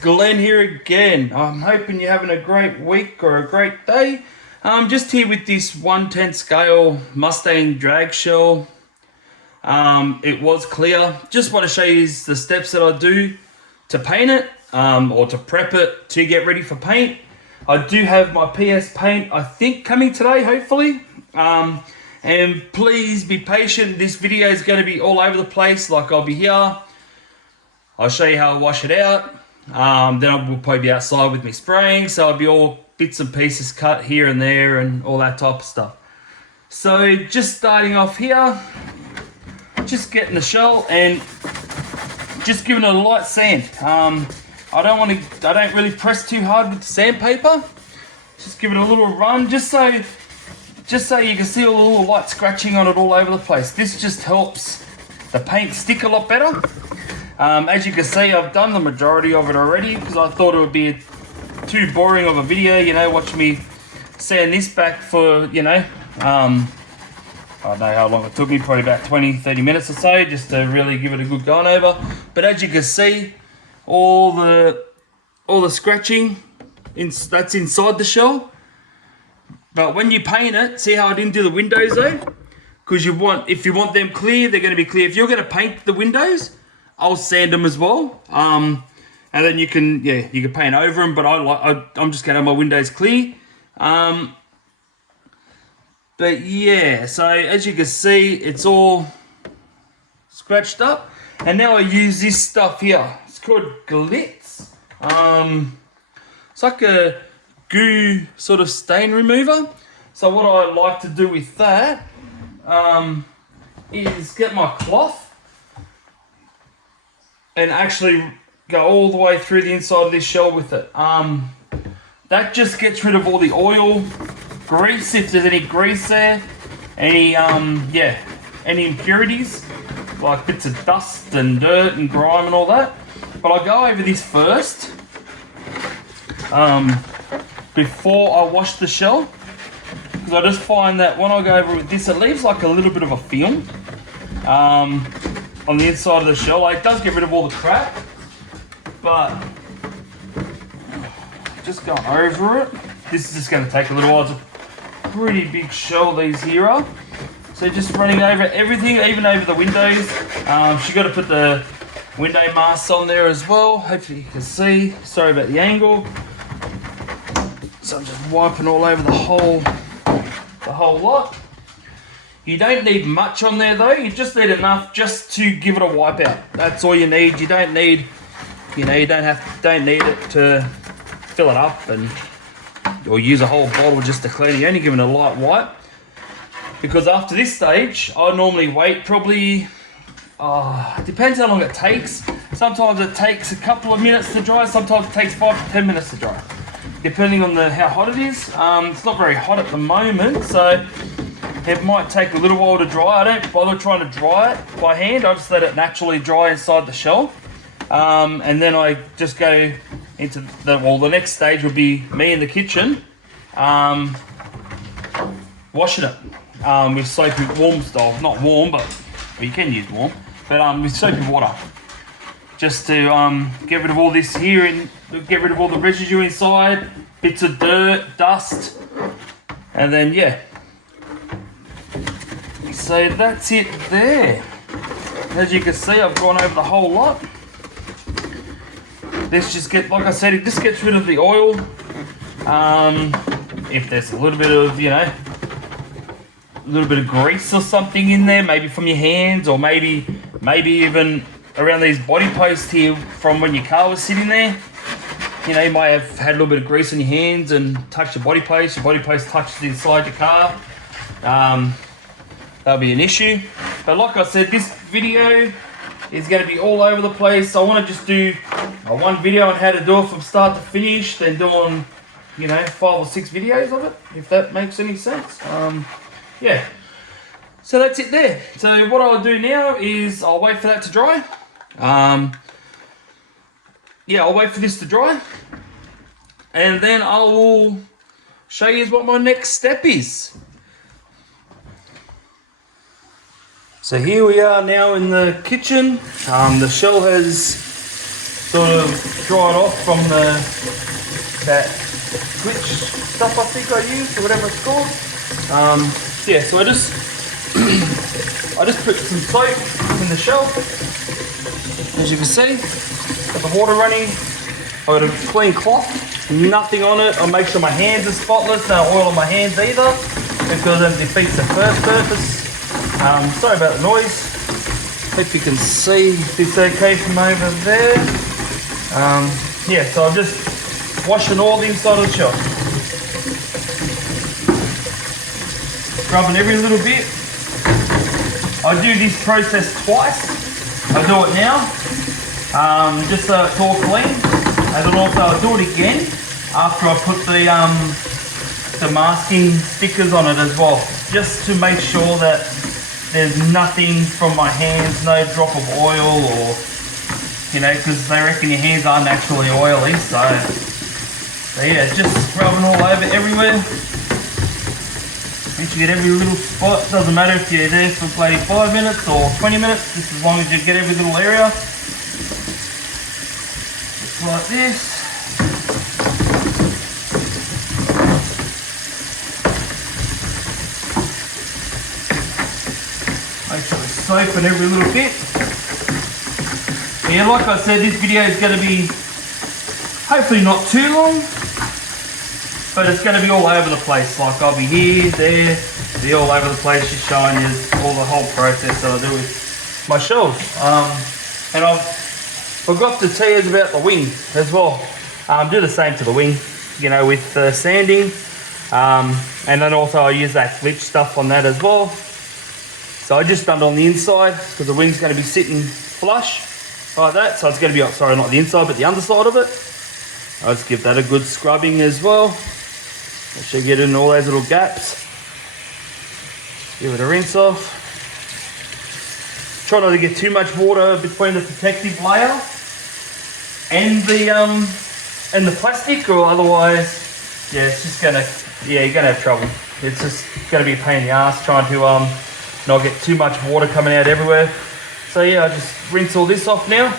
Glen here again. I'm hoping you're having a great week or a great day. I'm just here with this 1/10 scale Mustang drag shell. It was clear. Just want to show you the steps that I do to paint it or to prep it to get ready for paint. I do have my PS paint, I think, coming today, hopefully. And please be patient. This video is going to be all over the place. Like, I'll be here. I'll show you how I wash it out. Then I will probably be outside with me spraying, so I'll be all bits and pieces cut here and there and all that type of stuff. So just starting off here, just getting the shell and just giving it a light sand. I don't really press too hard with the sandpaper. Just give it a little run, just so you can see all the little light scratching on it all over the place. This just helps the paint stick a lot better. As you can see, I've done the majority of it already because I thought it would be too boring of a video, you know, watch me sand this back for, you know, I don't know how long it took me, probably about 20-30 minutes or so, just to really give it a good going over. But as you can see, all the scratching, that's inside the shell. But when you paint it, see how I didn't do the windows though? Because if you want them clear, they're going to be clear. If you're going to paint the windows, I'll sand them as well, and then you can paint over them. But I'm just gonna have my windows clear. But yeah, so as you can see, it's all scratched up, and now I use this stuff here. It's called Glitz. It's like a goo sort of stain remover. So what I like to do with that is get my cloth and actually go all the way through the inside of this shell with it. That just gets rid of all the oil, grease, if there's any grease there, any impurities, like bits of dust and dirt and grime and all that. But I go over this first, before I wash the shell, because I just find that when I go over with this, it leaves like a little bit of a film on the inside of the shell. Like, it does get rid of all the crap, but just go over it. This is just going to take a little while. It's a pretty big shell, these here are. So just running over everything, even over the windows. She got to put the window masks on there as well. Hopefully you can see. Sorry about the angle. So I'm just wiping all over the whole lot. You don't need much on there though, you just need enough just to give it a wipe out. That's all you need. You don't need, you don't need it to fill it up or use a whole bottle just to clean it. You're only giving it a light wipe. Because after this stage, I normally wait probably, it depends how long it takes. Sometimes it takes a couple of minutes to dry, sometimes it takes 5 to 10 minutes to dry, depending on how hot it is. It's not very hot at the moment, so it might take a little while to dry. I don't bother trying to dry it by hand. I just let it naturally dry inside the shell. And then I just go into the next stage would be me in the kitchen, washing it with soapy warm style. Not warm, but well, you can use warm. But with soapy water. Just to get rid of all this here and get rid of all the residue inside, bits of dirt, dust, and then yeah. So that's it there. As you can see, I've gone over the whole lot. This just like I said, it just gets rid of the oil. If there's a little bit of, a little bit of grease or something in there, maybe from your hands, or maybe even around these body posts here from when your car was sitting there. You know, you might have had a little bit of grease on your hands and touched your body post touched inside your car. That'll be an issue. But like I said, this video is going to be all over the place. I want to just do one video on how to do it from start to finish, then doing, 5 or 6 videos of it, if that makes any sense. Yeah. So that's it there. So what I'll do now is I'll wait for that to dry. I'll wait for this to dry. And then I will show you what my next step is. So here we are now in the kitchen. The shell has sort of dry it off from that Glitz stuff I think I used, or whatever it's called. Yeah, so I just put some soap in the shelf. As you can see, got the water running. I got a clean cloth, nothing on it. I make sure my hands are spotless, no oil on my hands either, because it defeats the first purpose. Sorry about the noise. Hope you can see this okay from over there. Yeah, so I'm just washing all the inside of the shelf. Scrubbing every little bit. I do this process twice. I do it now, just so it's all clean. And then also I'll do it again after I put the masking stickers on it as well, just to make sure that there's nothing from my hands, no drop of oil, or, you know, because they reckon your hands are naturally oily, so yeah, just rubbing all over everywhere. Make sure you get every little spot. Doesn't matter if you're there for bloody 5 minutes or 20 minutes, just as long as you get every little area. Just like this. Make sure it's soap in every little bit. Yeah, like I said, this video is going to be hopefully not too long, but it's going to be all over the place. Like I'll be here, there, be all over the place, just showing you all the whole process that I do with my shells. And I've forgot to tell you about the wing as well. Do the same to the wing, you know, with sanding. And then also I use that Glitz stuff on that as well. So I just done it on the inside because the wing's going to be sitting flush like that. So it's going to be, sorry, not the inside, but the underside of it. I'll just give that a good scrubbing as well. Make sure you get in all those little gaps. Give it a rinse off. Try not to get too much water between the protective layer and the plastic, or otherwise, yeah, it's just gonna, yeah, you're gonna have trouble. It's just gonna be a pain in the ass trying to not get too much water coming out everywhere. So yeah, I just rinse all this off now,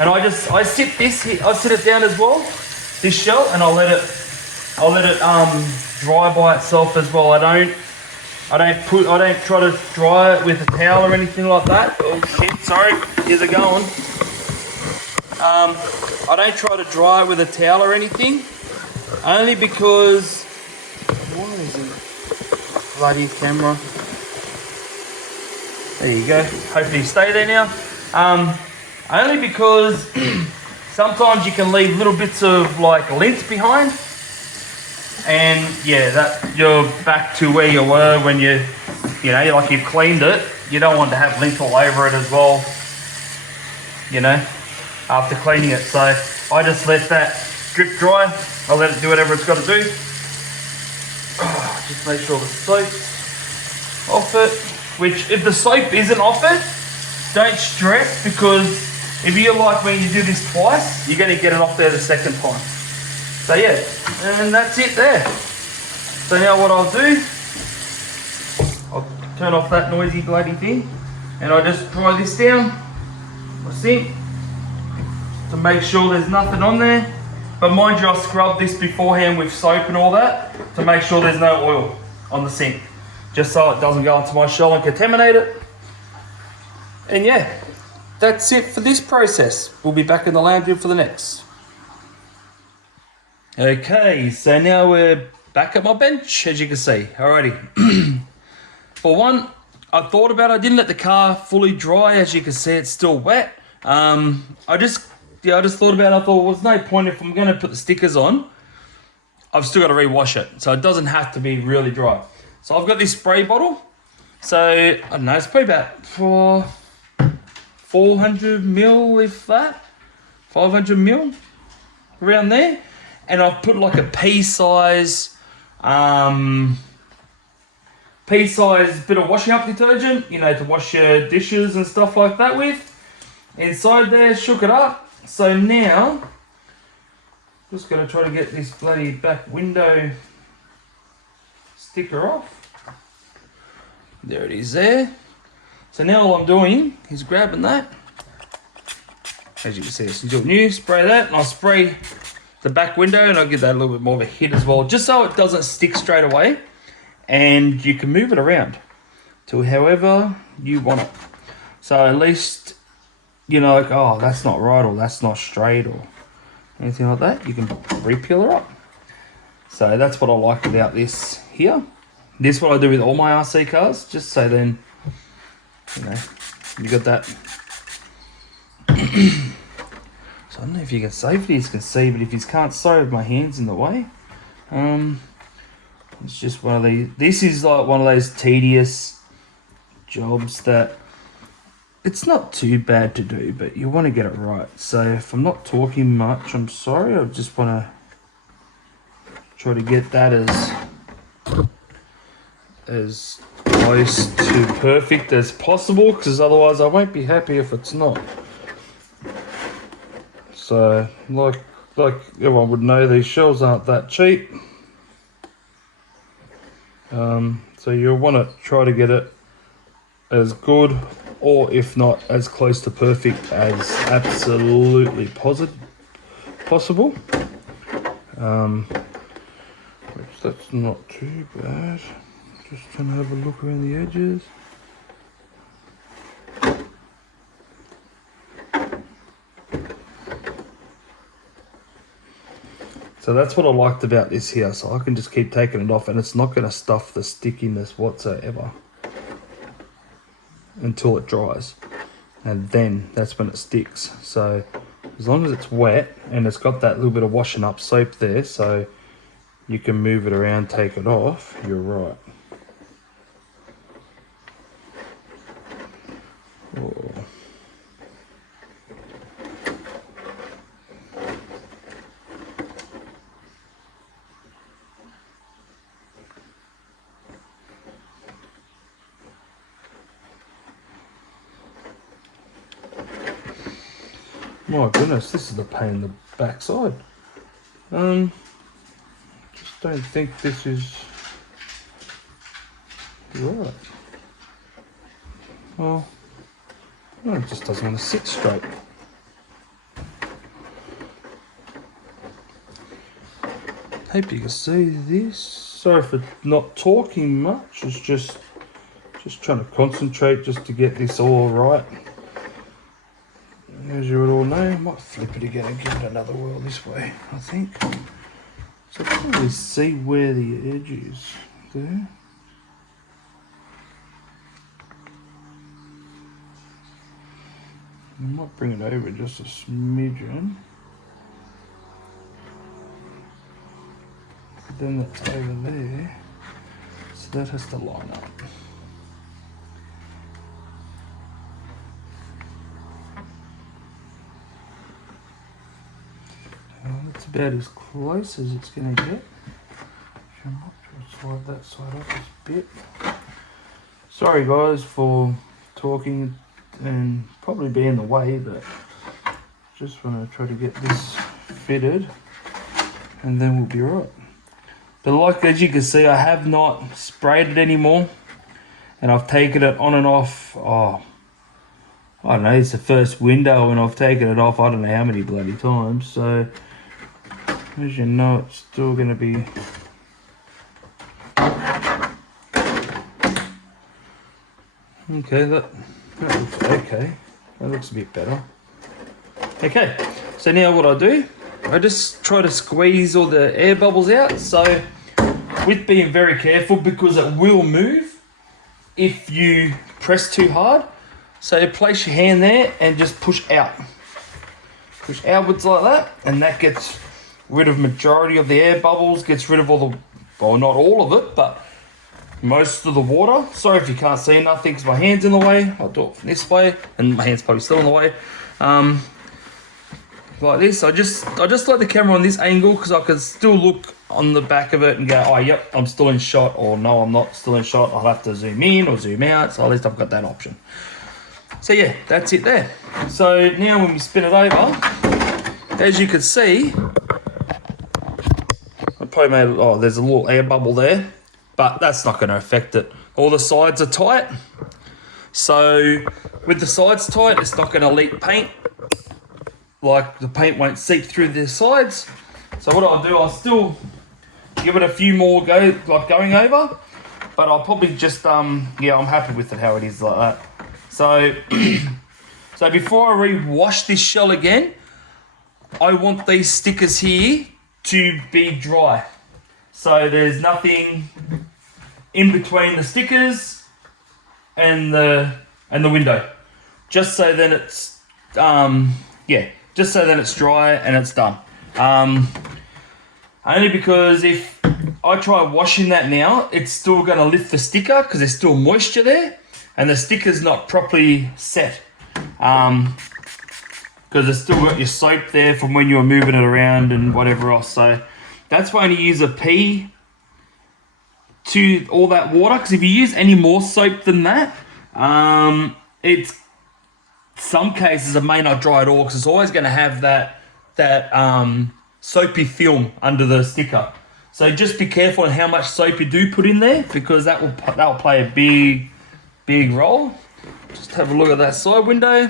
and I sit it down as well, this shell, and I'll let it dry by itself as well. I don't try to dry it with a towel or anything like that. Oh shit, sorry, here's it going. I don't try to dry it with a towel or anything, only because, why is it bloody camera? There you go, hopefully you stay there now. Only because sometimes you can leave little bits of like lint behind, and yeah, that you're back to where you were when you know, like you've cleaned it. You don't want to have lint all over it as well, you know, after cleaning it. So I just let that drip dry. I'll let it do whatever it's got to do. Just make sure the soap's off it. Which, if the soap isn't off it, don't stress, because if you're like when you do this twice, you're going to get it off there the second time. So yeah, and that's it there. So now what I'll do, I'll turn off that noisy bloody thing, and I just dry this down, my sink, to make sure there's nothing on there. But mind you, I scrub this beforehand with soap and all that, to make sure there's no oil on the sink, just so it doesn't go into my shell and contaminate it. And yeah, that's it for this process. We'll be back in the laundry for the next. Okay, so now we're back at my bench, as you can see. Alrighty. For one, I thought about it. I didn't let the car fully dry. As you can see, it's still wet. I just thought about it. I thought, well, there's no point if I'm going to put the stickers on. I've still got to rewash it, so it doesn't have to be really dry. So I've got this spray bottle. So I don't know, it's probably about 400 mil, if that, 500 mil, around there. And I've put like a pea-size bit of washing up detergent, you know, to wash your dishes and stuff like that with. Inside there, shook it up. So now, just gonna try to get this bloody back window sticker off. There it is there. So now all I'm doing is grabbing that, As you can see, it's still new. Spray that, and I'll spray the back window, and I'll give that a little bit more of a hit as well, just so it doesn't stick straight away, and you can move it around to however you want it. So at least, you know, like, oh, that's not right, or that's not straight, or anything like that, you can re-peel her up. So that's what I like about this here. This is what I do with all my RC cars, just so then, you know, you got that. So I don't know if you can safely can see, but if you can't, sorry if my hand's in the way. It's just one of these. This is like one of those tedious jobs that it's not too bad to do, but you want to get it right. So if I'm not talking much, I'm sorry. I just want to try to get that as close to perfect as possible, because otherwise I won't be happy if it's not. So like everyone would know, these shells aren't that cheap. So you'll want to try to get it as good, or if not as close to perfect as absolutely possible. Which that's not too bad. Just trying to have a look around the edges. So that's what I liked about this here. So I can just keep taking it off, and it's not going to stuff the stickiness whatsoever until it dries. And then that's when it sticks. So as long as it's wet and it's got that little bit of washing up soap there, so you can move it around, take it off, you're right. Oh. My goodness, this is the pain in the backside. Just don't think this is right. Well, no, it just doesn't want to sit straight. Hope you can see this. Sorry for not talking much. It's just trying to concentrate just to get this all right. As you would all know, I might flip it again and give it another whirl this way, I think. So I can't really see where the edge is there. I might bring it over just a smidgen. Then that's over there, so that has to line up. That's about as close as it's going to get. I might slide that side up a bit. Sorry guys for talking and probably be in the way, but just want to try to get this fitted and then we'll be right. But like, as you can see, I have not sprayed it anymore, and I've taken it on and off. Oh, I don't know, it's the first window and I've taken it off I don't know how many bloody times. So as you know, it's still going to be okay. That looks okay. That looks a bit better. Okay, so now what I do, I just try to squeeze all the air bubbles out. So with being very careful, because it will move if you press too hard. So you place your hand there and just push out. Push outwards like that, and that gets rid of majority of the air bubbles, gets rid of all the, well, not all of it, but most of the water. Sorry if you can't see nothing because my hand's in the way. I'll do it from this way, and my hand's probably still in the way. Like this, I just like the camera on this angle because I can still look on the back of it and go, oh yep, I'm still in shot, or no, I'm not still in shot. I'll have to zoom in or zoom out, so at least I've got that option. So yeah, that's it there. So now when we spin it over, as you can see, I probably made, oh, there's a little air bubble there, but that's not going to affect it. All the sides are tight, so with the sides tight, it's not going to leak paint. like the paint won't seep through the sides. So what I'll do, I'll still give it a few more going over, but I'll probably just yeah, I'm happy with it how it is like that. So so before I re-wash this shell again, I want these stickers here to be dry. So there's nothing in between the stickers and the window. Just so then it's yeah, just so then it's dry and it's done. Only because if I try washing that now, it's still going to lift the sticker because there's still moisture there and the sticker's not properly set. Because it's still got your soap there from when you were moving it around and whatever else. So that's why you use a P to all that water, because if you use any more soap than that, it's some cases it may not dry at all because it's always going to have that soapy film under the sticker. So just be careful on how much soap you do put in there, because that will play a big role. Just have a look at that side window.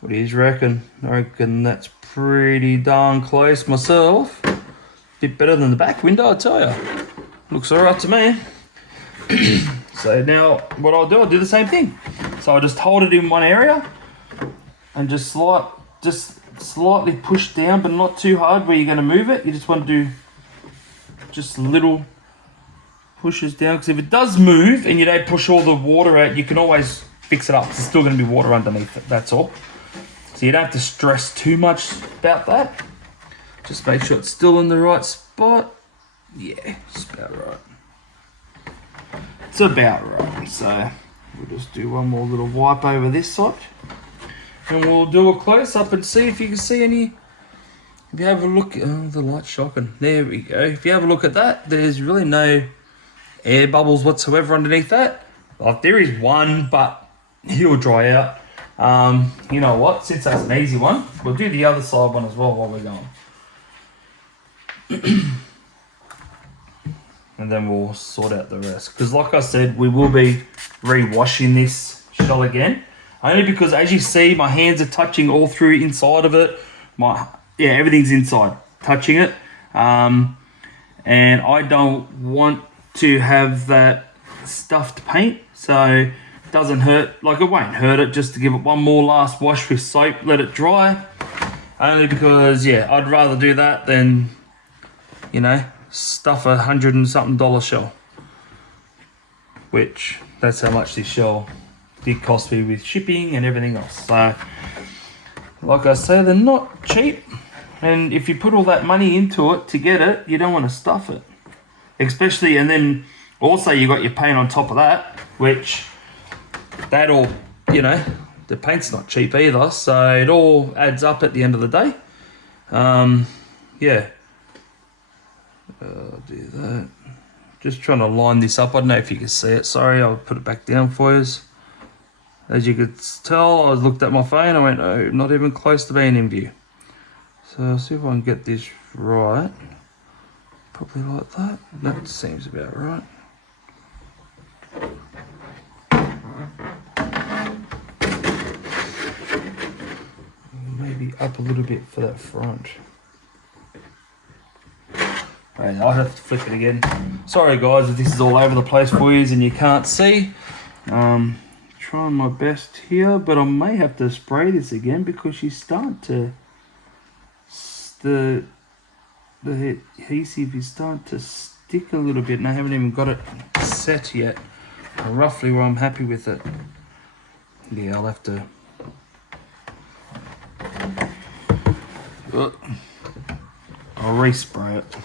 What do you reckon? I reckon that's pretty darn close myself. Bit better than the back window, I tell you. Looks alright to me. So now what I'll do the same thing. So I'll just hold it in one area and just slightly push down, but not too hard where you're going to move it. You just want to do just little pushes down, because if it does move and you don't push all the water out, you can always fix it up. There's still going to be water underneath it, that's all. So you don't have to stress too much about that. Just make sure it's still in the right spot. Yeah, it's about right. It's about right. So we'll just do one more little wipe over this side. And we'll do a close-up and see if you can see any. If you have a look, oh, the light's shocking. There we go. If you have a look at that, there's really no air bubbles whatsoever underneath that. Like, there is one, but he'll dry out. You know what? Since that's an easy one, we'll do the other side one as well while we're going. And then we'll sort out the rest. Because like I said, we will be re-washing this shell again. Only because, as you see, my hands are touching all through inside of it. Yeah, everything's inside, touching it. And I don't want to have that stuffed paint. So it doesn't hurt, like it won't hurt it, just to give it one more last wash with soap, let it dry. Only because, yeah, I'd rather do that than, you know, stuff $100 and something shell. Which, that's how much this shell did cost me with shipping and everything else. So, like I say, they're not cheap. And if you put all that money into it to get it, you don't want to stuff it. Especially, and then also you got your paint on top of that, which that all, you know, the paint's not cheap either. So it all adds up at the end of the day. Yeah. I'll do that. Just trying to line this up. I don't know if you can see it. Sorry, I'll put it back down for you. As you could tell, I looked at my phone. I went, oh, not even close to being in view. So I'll see if I can get this right. Probably like that. That seems about right. Maybe up a little bit for that front. Right, I'll have to flip it again. Sorry guys if this is all over the place for you and you can't see. Trying my best here, but I may have to spray this again because she's starting to, the adhesive is starting to stick a little bit, and I haven't even got it set yet. Roughly where I'm happy with it. Yeah, I'll have to. I'll respray it.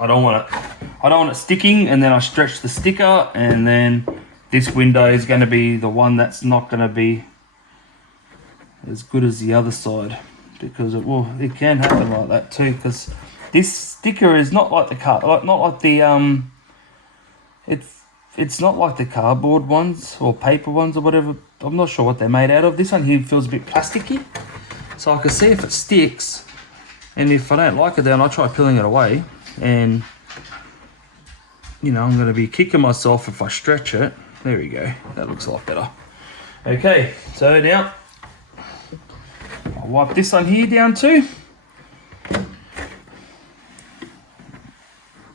I don't want it sticking, and then I stretch the sticker, and then this window is going to be the one that's not going to be as good as the other side, because it can happen like that too, because this sticker is not like the it's not like the cardboard ones or paper ones or whatever. I'm not sure what they're made out of. This one here feels a bit plasticky, so I can see if it sticks, and if I don't like it, then I'll try peeling it away. And you know, I'm going to be kicking myself if I stretch it. There we go. That looks a lot better. Okay, so now I'll wipe this one here down too.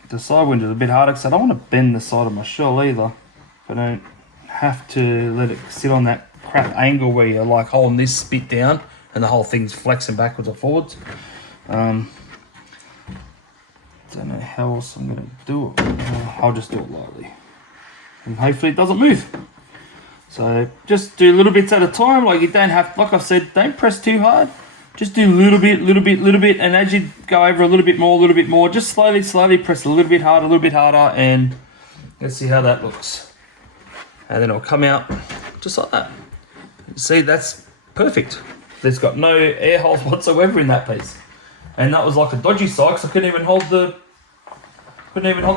The side window's a bit harder because I don't want to bend the side of my shell either. I don't have to let it sit on that crap angle where you're like holding this bit down and the whole thing's flexing backwards or forwards. Don't know how else I'm going to do it. I'll just do it lightly. And hopefully it doesn't move. So just do little bits at a time. Like you don't have, like I said, don't press too hard. Just do little bit, and as you go over a little bit more, just slowly press a little bit harder, and let's see how that looks. And then it'll come out just like that. See, that's perfect. There's got no air holes whatsoever in that piece. And that was like a dodgy side because I couldn't even hold the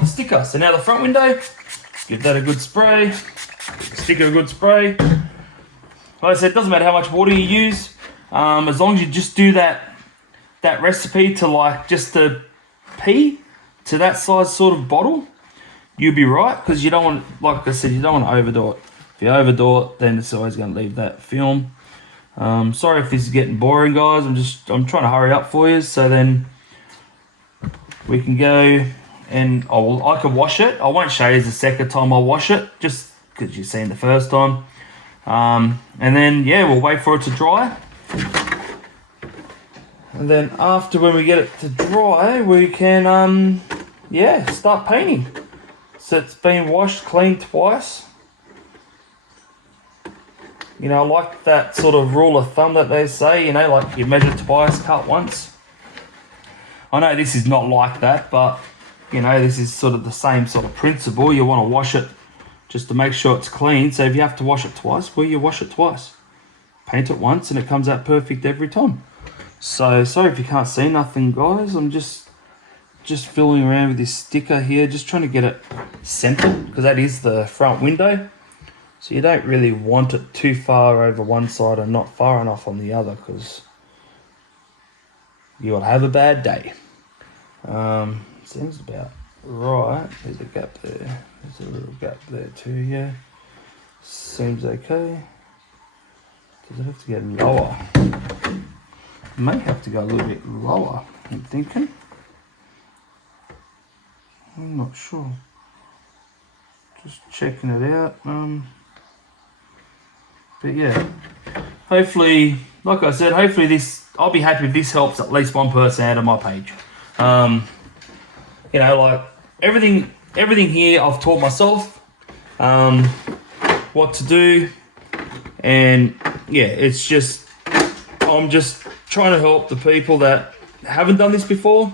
sticker. So now the front window, give that a good spray. Sticker a good spray. Like I said, it doesn't matter how much water you use, as long as you just do that recipe to like just a pea to that size sort of bottle, you'll be right. Because you don't want, like I said, you don't want to overdo it. If you overdo it, then it's always going to leave that film. Sorry if this is getting boring, guys. I'm trying to hurry up for you, so then we can go and I can wash it. I won't show you the second time I wash it, just because you've seen the first time. And then, yeah, we'll wait for it to dry. And then after when we get it to dry, we can, yeah, start painting. So it's been washed, cleaned twice. You know, like that sort of rule of thumb that they say, you know, like you measure twice, cut once. I know this is not like that, but, you know, this is sort of the same sort of principle. You want to wash it just to make sure it's clean. So if you have to wash it twice, well, you wash it twice. Paint it once and it comes out perfect every time. So sorry if you can't see nothing, guys. I'm just fiddling around with this sticker here, just trying to get it centered, because that is the front window. So you don't really want it too far over one side and not far enough on the other, because you'll have a bad day. Seems about right. There's a gap there. There's a little gap there too, yeah. Seems okay. Does it have to get lower? May have to go a little bit lower, I'm thinking. I'm not sure. Just checking it out. But yeah, hopefully, like I said, hopefully this, I'll be happy if this helps at least one person out of my page. You know, like everything here I've taught myself what to do, and yeah, it's just, I'm just trying to help the people that haven't done this before.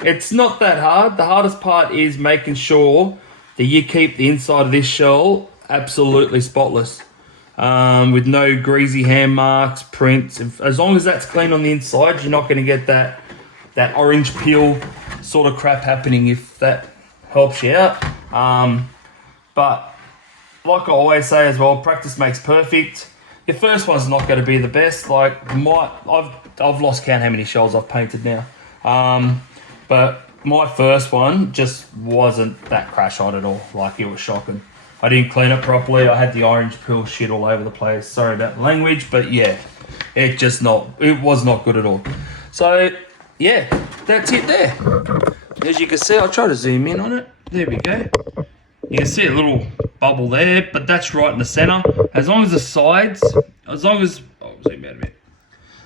It's not that hard. The hardest part is making sure that you keep the inside of this shell absolutely spotless, with no greasy hand marks, prints. As long as that's clean on the inside, you're not going to get that orange peel sort of crap happening, if that helps you out. But like I always say as well, practice makes perfect. Your first one's not going to be the best. Like I've lost count how many shells I've painted now. But my first one just wasn't that crash hot at all. Like, it was shocking. I didn't clean it properly. I had the orange peel shit all over the place. Sorry about the language, but yeah, it was not good at all. So yeah, that's it there. As you can see, I'll try to zoom in on it. There we go. You can see a little bubble there, but that's right in the center. As long as the sides, I'll zoom out a bit.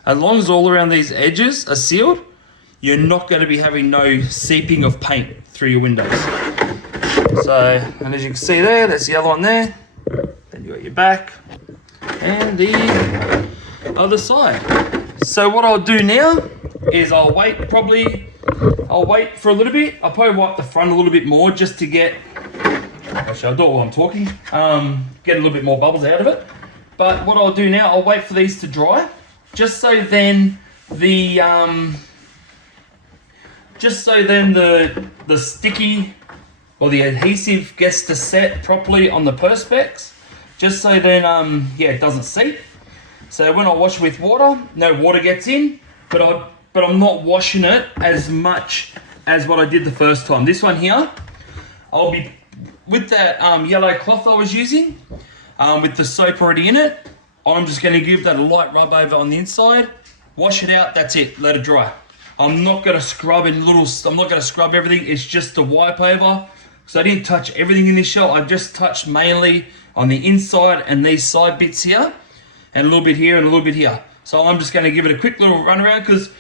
As long as all around these edges are sealed, you're not going to be having no seeping of paint through your windows. So, and as you can see there, that's the other one there. Then you got your back and the other side. So what I'll do now is I'll wait for a little bit. I'll probably wipe the front a little bit more just to get, actually I'll do it while I'm talking, get a little bit more bubbles out of it. But what I'll do now, I'll wait for these to dry, just so then the sticky or the adhesive gets to set properly on the perspex, just so then yeah, it doesn't seep. So when I wash with water, no water gets in, but I'm not washing it as much as what I did the first time. This one here, I'll be with that yellow cloth I was using, with the soap already in it, I'm just going to give that a light rub over on the inside, wash it out, that's it, let it dry. I'm not going to scrub I'm not going to scrub everything, it's just to wipe over. So I didn't touch everything in this shell, I just touched mainly on the inside and these side bits here, and a little bit here and a little bit here. So I'm just going to give it a quick little run around because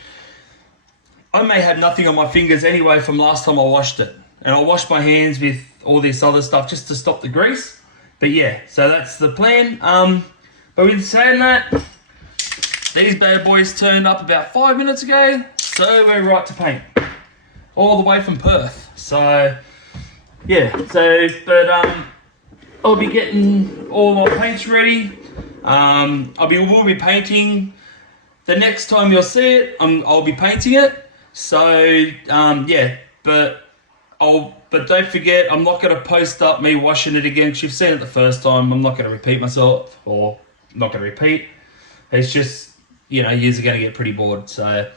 I may have nothing on my fingers anyway from last time I washed it. And I washed my hands with all this other stuff just to stop the grease. But yeah, so that's the plan. But with saying that, these bad boys turned up about 5 minutes ago, so we're right to paint. All the way from Perth. So yeah, but I'll be getting all my paints ready. We'll be painting. The next time you'll see it, I'll be painting it. So yeah, but don't forget, I'm not going to post up me washing it again because you've seen it the first time. I'm not going to repeat myself, or not going to repeat. It's just, you know, yous are going to get pretty bored. So,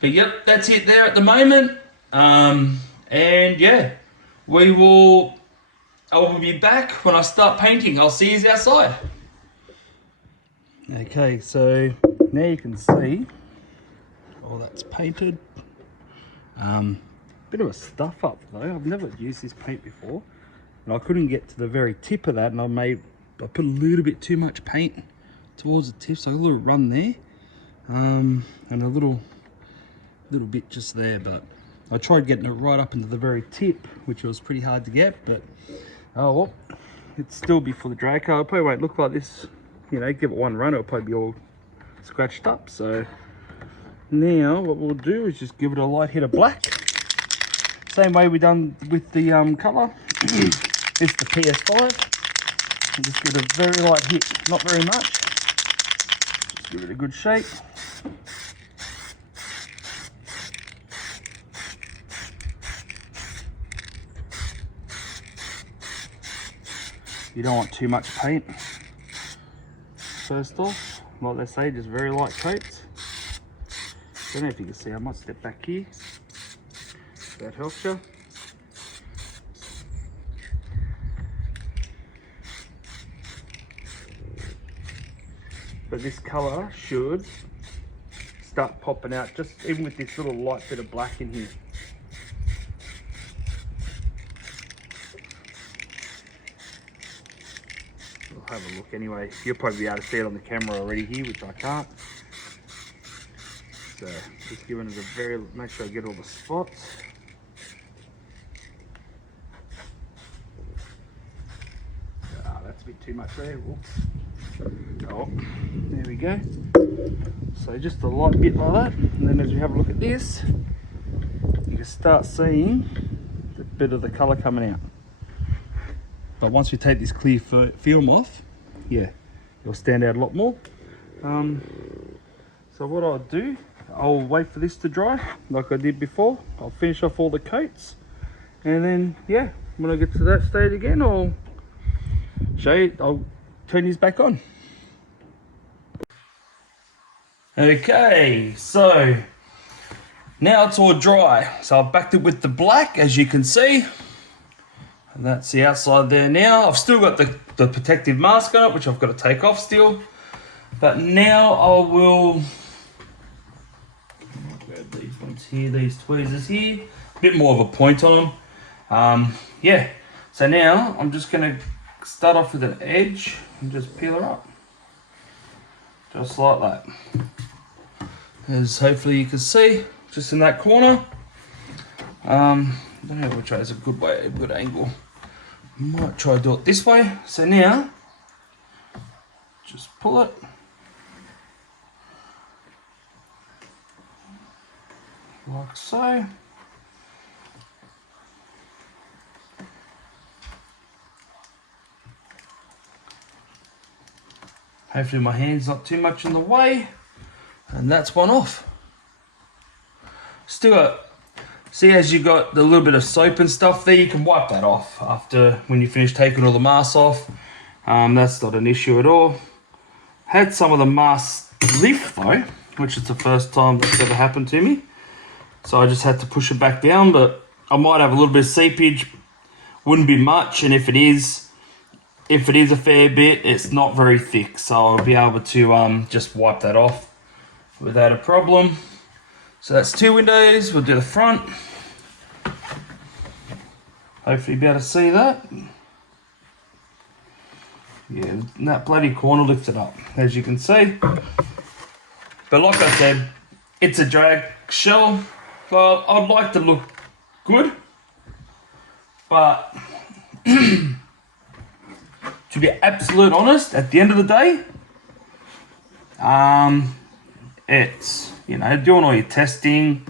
but yep, that's it there at the moment. And yeah, I will be back when I start painting. I'll see you outside. Okay, so now you can see all that's painted. Bit of a stuff up though. I've never used this paint before, and I couldn't get to the very tip of that, and I put a little bit too much paint towards the tip, so a little run there, and a little bit just there. But I tried getting it right up into the very tip, which was pretty hard to get. But oh well, it'd still be for the drag car. It probably won't look like this. You know, give it one run, it'll probably be all scratched up. So now what we'll do is just give it a light hit of black. Same way we done with the colour. It's the PS5. And just give it a very light hit, not very much. Just give it a good shake. You don't want too much paint. First off, like they say, just very light coats. Don't know if you can see, I might step back here. That helps you. But this colour should start popping out, just even with this little light bit of black in here. We'll have a look anyway. You'll probably be able to see it on the camera already here, which I can't. So just giving it a very, make sure I get all the spots. That's a bit too much there. Whoops. Oh, there we go. So just a light bit like that, and then as we have a look at this, you can start seeing the bit of the colour coming out. But once we take this clear film off, yeah, it'll stand out a lot more. So what I'll do, I'll wait for this to dry like I did before. I'll finish off all the coats, and then yeah, when I get to that stage again, I'll show you. I'll turn these back on. Okay, so now it's all dry. So I've backed it with the black, as you can see. And that's the outside there now. I've still got the protective mask on it, which I've got to take off still. But now I will grab these ones here, these tweezers here. A bit more of a point on them. Yeah, so now I'm just going to start off with an edge and just peel her up. Just like that. As hopefully you can see, just in that corner. I don't know which way is a good angle. Might try to do it this way. So now, just pull it. Like so. Hopefully my hand's not too much in the way. And that's one off. Still got, see, as you got the little bit of soap and stuff there, you can wipe that off after, when you finish taking all the mask off. That's not an issue at all. Had some of the mask lift though, which is the first time that's ever happened to me. So I just had to push it back down, but I might have a little bit of seepage wouldn't be much, and if it is a fair bit, it's not very thick, so I'll be able to just wipe that off without a problem. So that's 2 windows. We'll do the front. Hopefully you'll be able to see that. Yeah, that bloody corner lifted up, as you can see. But like I said, it's a drag shell. Well, I'd like to look good, but to be absolute honest, at the end of the day, it's, you know, doing all your testing,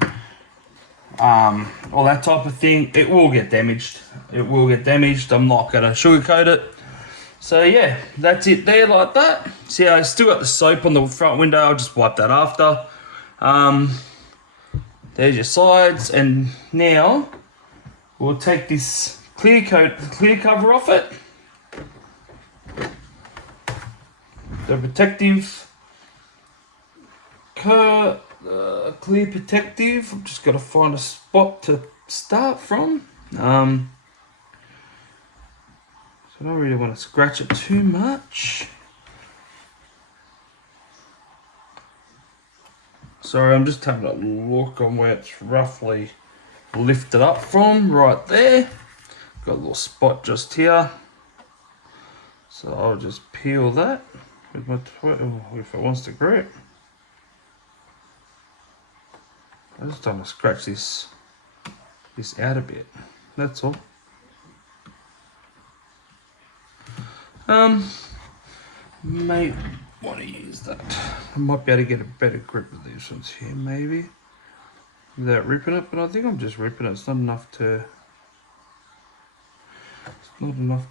all that type of thing, it will get damaged. It will get damaged. I'm not going to sugarcoat it. So yeah, that's it there, like that. See, I still got the soap on the front window. I'll just wipe that after. There's your sides, and now we'll take this clear cover off it. The protective clear protective. I'm just got to find a spot to start from. So I don't really want to scratch it too much. Sorry, I'm just having a look on where it's roughly lifted up from, right there. Got a little spot just here. So I'll just peel that with my if it wants to grip. I just don't want to scratch this out a bit. That's all. May want to use that. I might be able to get a better grip of these ones here, maybe, without ripping it. But I think I'm just ripping it. It's not enough to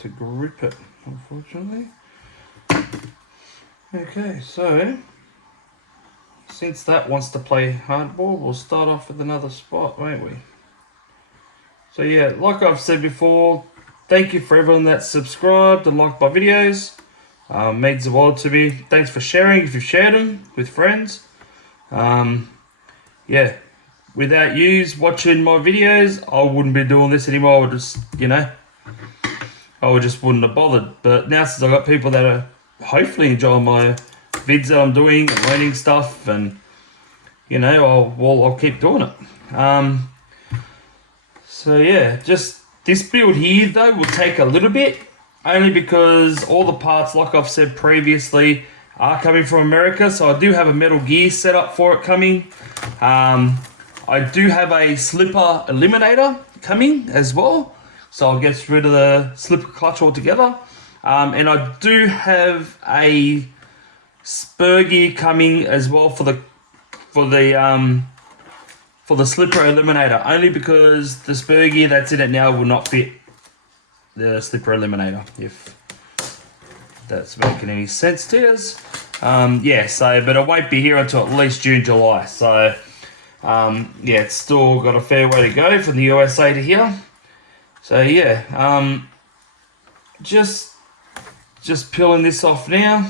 grip it, unfortunately. Okay, so since that wants to play hardball, we'll start off with another spot, won't we? So yeah, like I've said before, thank you for everyone that's subscribed and liked my videos. Means the world to me. Thanks for sharing if you've shared them with friends. Yeah, without yous watching my videos, I wouldn't be doing this anymore. I would just, you know, I just wouldn't have bothered. But now since I've got people that are hopefully enjoying my vids that I'm doing and learning stuff, and you know, I'll keep doing it. So yeah, just this build here though will take a little bit, only because all the parts, like I've said previously, are coming from America. So I do have a Metal Gear set up for it coming. I do have a slipper eliminator coming as well, so I'll get rid of the slipper clutch altogether. And I do have a spur gear coming as well for the slipper eliminator, only because the spur gear that's in it now will not fit the slipper eliminator, if that's making any sense to us. Yeah, so, but it won't be here until at least June, July. So, yeah, it's still got a fair way to go from the USA to here. So, yeah, just peeling this off now.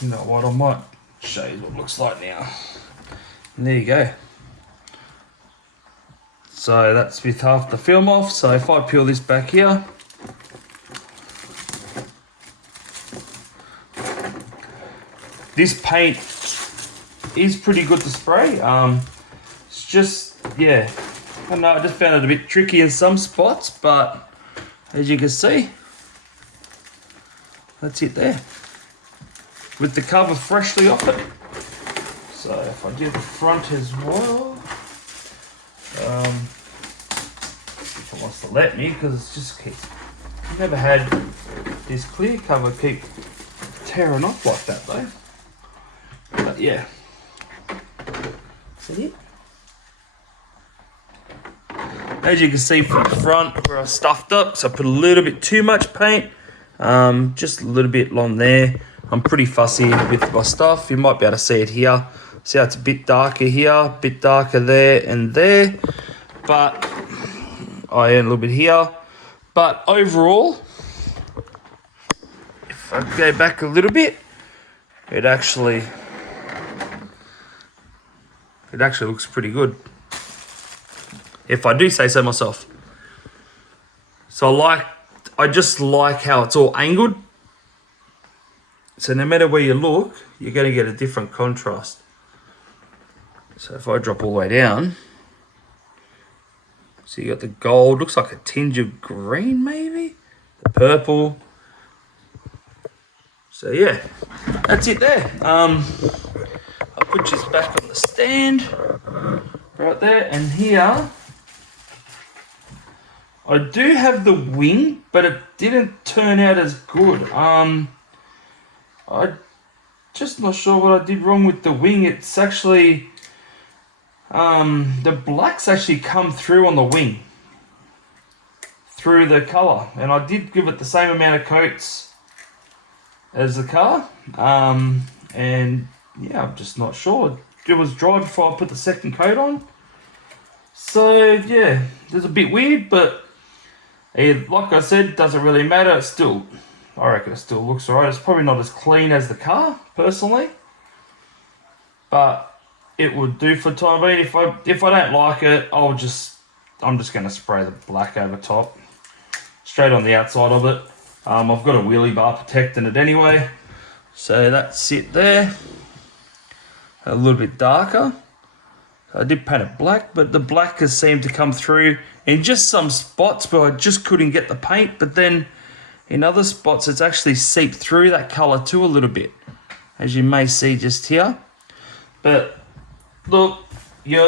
You know what, I might show you what it looks like now. And there you go. So that's with half the film off. So if I peel this back here, this paint is pretty good to spray. It's just, yeah, I don't know, I just found it a bit tricky in some spots, but as you can see, that's it there, with the cover freshly off it. So if I do the front as well, if it wants to let me, because it's just I've never had this clear cover keep tearing off like that though. But yeah, is that it? As you can see from the front where I stuffed up, so I put a little bit too much paint, just a little bit along there. I'm pretty fussy with my stuff. You might be able to see it here. See how it's a bit darker here, a bit darker there and there. But I am a little bit here. But overall, if I go back a little bit, it actually looks pretty good. if I do say so myself. So I just like how it's all angled. So no matter where you look, you're going to get a different contrast. So if I drop all the way down, so you got the gold, looks like a tinge of green maybe, the purple. So yeah, that's it there. I'll put this back on the stand, right there, and here, I do have the wing, but it didn't turn out as good. I'm just not sure what I did wrong with the wing. It's actually, the black's actually come through on the wing, through the colour, and I did give it the same amount of coats as the car, and yeah, I'm just not sure. It was dry before I put the second coat on, so yeah, it's a bit weird, but like I said, doesn't really matter. It's still, I reckon it still looks alright. It's probably not as clean as the car, personally, but it would do for the time being. If I don't like it, I'm just going to spray the black over top, straight on the outside of it. I've got a wheelie bar protecting it anyway, so that's it there. A little bit darker. I did paint it black, but the black has seemed to come through in just some spots where I just couldn't get the paint, but then in other spots it's actually seeped through that colour too a little bit, as you may see just here. But look, you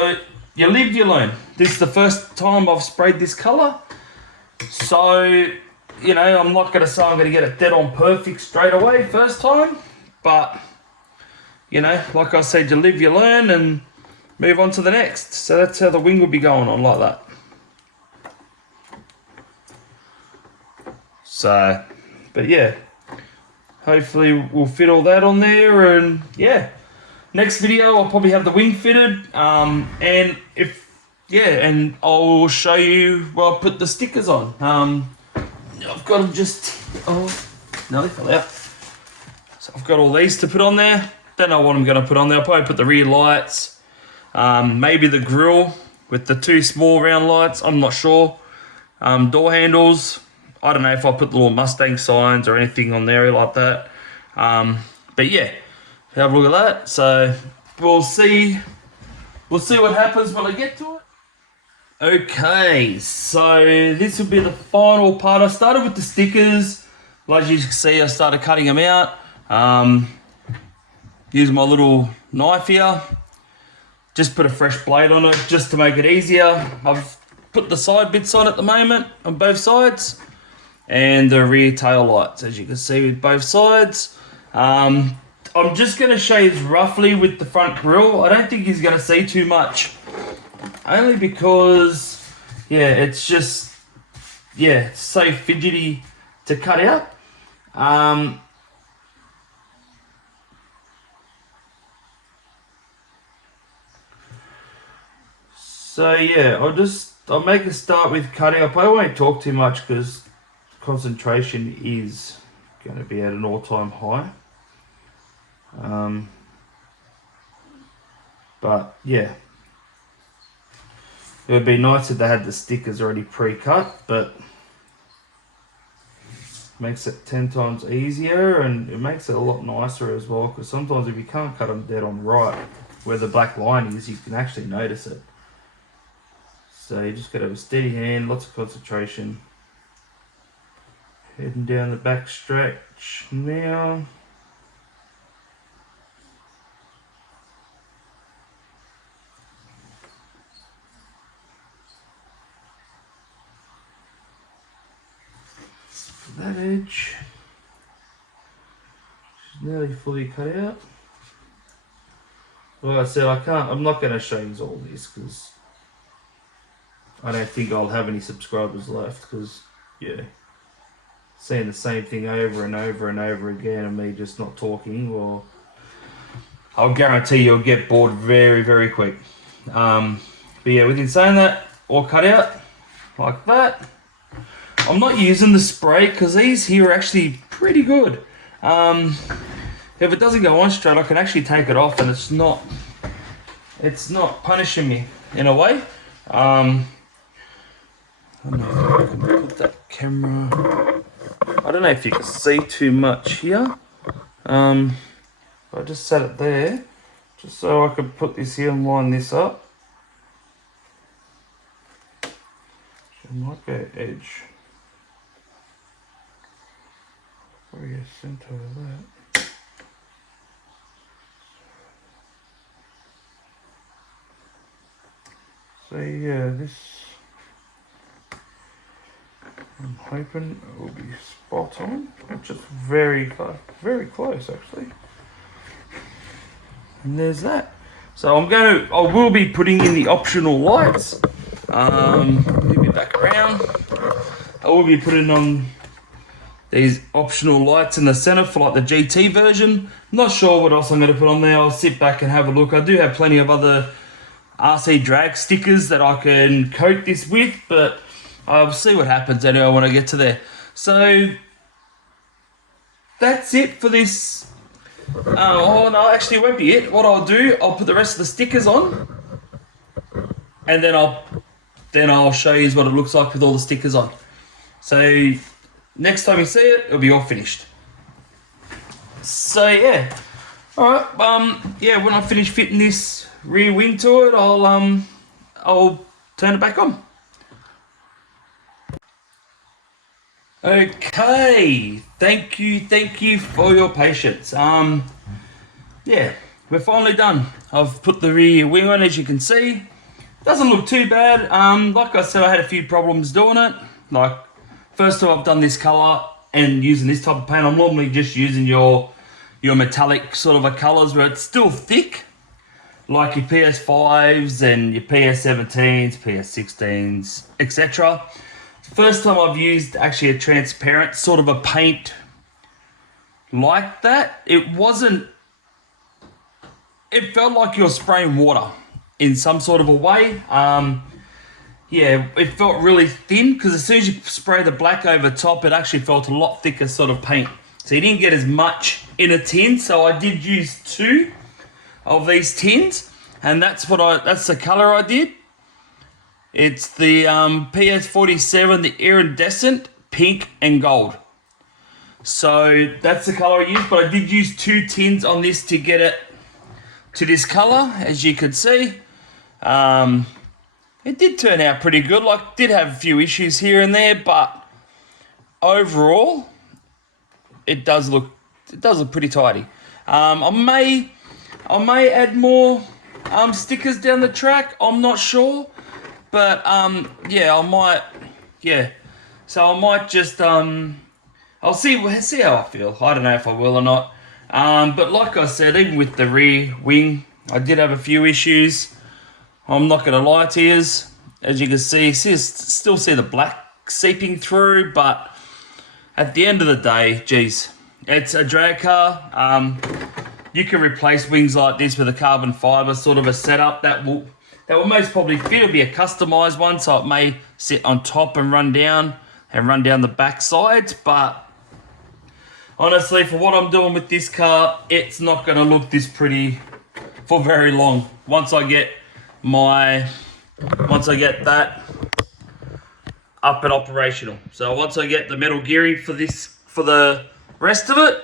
live, you learn. This is the first time I've sprayed this colour, so you know, I'm not going to say I'm going to get it dead on perfect straight away first time, but you know, like I said, you live, you learn, and move on to the next. So that's how the wing will be going on, like that. So, but yeah, hopefully we'll fit all that on there, and yeah, next video I'll probably have the wing fitted, and and I'll show you where I'll put the stickers on. I've got them just, no, they fell out. So I've got all these to put on there. Don't know what I'm going to put on there. I'll probably put the rear lights, maybe the grille with the two small round lights. I'm not sure. Door handles. I don't know if I'll put the little Mustang signs or anything on there like that. But yeah, have a look at that. So we'll see what happens when I get to it. Okay, so this will be the final part. I started with the stickers. Like you can see, I started cutting them out. Use my little knife here. Just put a fresh blade on it just to make it easier. I've put the side bits on at the moment on both sides, and the rear tail lights, as you can see, with both sides. I'm just going to show you roughly with the front grille. I don't think he's going to see too much, only because, yeah, it's just, yeah, it's so fidgety to cut out. So yeah, I'll make a start with cutting. I probably won't talk too much because concentration is going to be at an all-time high. But yeah, it would be nice if they had the stickers already pre-cut, but makes it 10 times easier, and it makes it a lot nicer as well, because sometimes if you can't cut them dead on right where the black line is, you can actually notice it. So you just got to have a steady hand, lots of concentration. Heading down the back stretch now. That edge is nearly fully cut out. Like I said, I'm not going to show you all this because I don't think I'll have any subscribers left, because yeah, saying the same thing over and over and over again and me just not talking, well, I'll guarantee you'll get bored very, very quick. But yeah, within saying that, all cut out like that. I'm not using the spray because these here are actually pretty good. If it doesn't go on straight, I can actually take it off, and it's not punishing me in a way. I don't know if I can put that camera. I don't know if you can see too much here. I just set it there, just so I could put this here and line this up. It might go edge. Probably a center of that. So yeah, this, I'm hoping it will be spot on, which is very close actually. And there's that. So I will be putting in the optional lights. Move it back around. I will be putting on these optional lights in the center for like the GT version. I'm not sure what else I'm going to put on there. I'll sit back and have a look. I do have plenty of other RC drag stickers that I can coat this with, but I'll see what happens anyway when I get to there. So that's it for this. Oh no, actually it won't be it. What I'll do, I'll put the rest of the stickers on, and then I'll show you what it looks like with all the stickers on. So next time you see it, it'll be all finished. So yeah, all right. Yeah, when I finish fitting this rear wing to it, I'll turn it back on. Okay, thank you for your patience. Yeah, we're finally done. I've put the rear wing on, as you can see. Doesn't look too bad. Like I said, I had a few problems doing it. Like, first time I've done this color and using this type of paint, I'm normally just using your metallic sort of a colors where it's still thick, like your PS5s and your PS17s, PS16s, etc. First time I've used actually a transparent sort of a paint like that. It felt like you're spraying water in some sort of a way. Yeah, it felt really thin because as soon as you spray the black over top, it actually felt a lot thicker sort of paint. So you didn't get as much in a tin. So I did use 2 of these tins, and that's the color I did. It's the PS47, the iridescent pink and gold. So that's the color I used, but I did use 2 tins on this to get it to this color, as you could see. It did turn out pretty good. Like, did have a few issues here and there, but overall, it does look pretty tidy. I may add more stickers down the track. I'm not sure. But yeah, I might. Yeah, so I might just I'll see how I feel. I don't know if I will or not. But like I said, even with the rear wing, I did have a few issues. I'm not gonna lie to you. As you can see, still see the black seeping through. But at the end of the day, geez, it's a drag car. You can replace wings like this with a carbon fiber sort of a setup that will most probably fit. It'll be a customized one, so it may sit on top and run down the back sides. But honestly, for what I'm doing with this car, it's not going to look this pretty for very long. Once I get that up and operational. So once I get the metal gearing for the rest of it,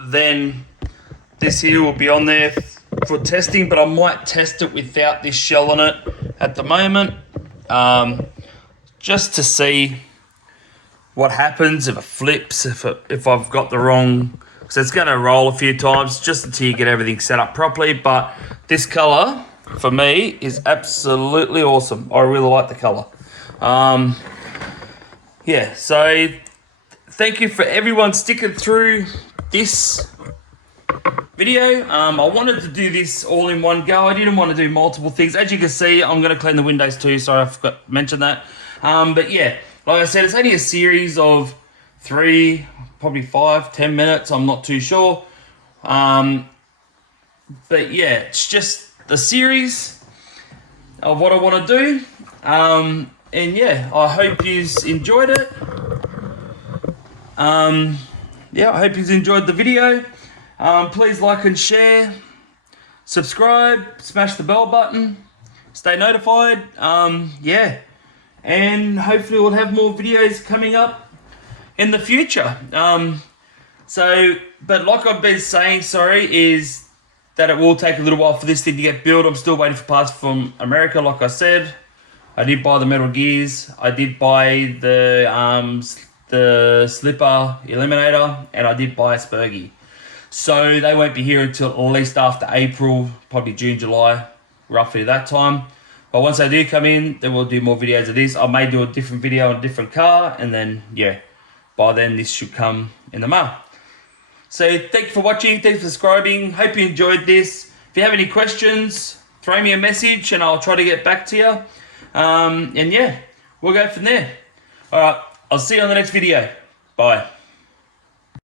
then this here will be on there for testing, but I might test it without this shell on it at the moment, just to see what happens if it flips, if I've got the wrong, because it's going to roll a few times just until you get everything set up properly. But this color for me is absolutely awesome. I really like the color. Yeah, so thank you for everyone sticking through this video. I wanted to do this all in one go. I didn't want to do multiple things. As you can see, I'm going to clean the windows too. Sorry, I forgot to mention that. But yeah, like I said, it's only a series of 3, probably 5, 10 minutes. I'm not too sure. But yeah, it's just the series of what I want to do. And yeah, I hope you enjoyed it. Yeah, I hope you enjoyed the video. Please like and share, subscribe, smash the bell button, stay notified. Yeah, and hopefully we'll have more videos coming up in the future. But like I've been saying, is that it will take a little while for this thing to get built. I'm still waiting for parts from America, like I said. I did buy the Metal Gears. I did buy the slipper eliminator, and I did buy a Spurgy. So they won't be here until at least after April, probably June, July, roughly that time. But once they do come in, then we'll do more videos of this. I may do a different video on a different car, and then, yeah, by then this should come in the mail. So thank you for watching, thanks for subscribing, hope you enjoyed this. If you have any questions, throw me a message and I'll try to get back to you. And yeah, we'll go from there. Alright, I'll see you on the next video. Bye.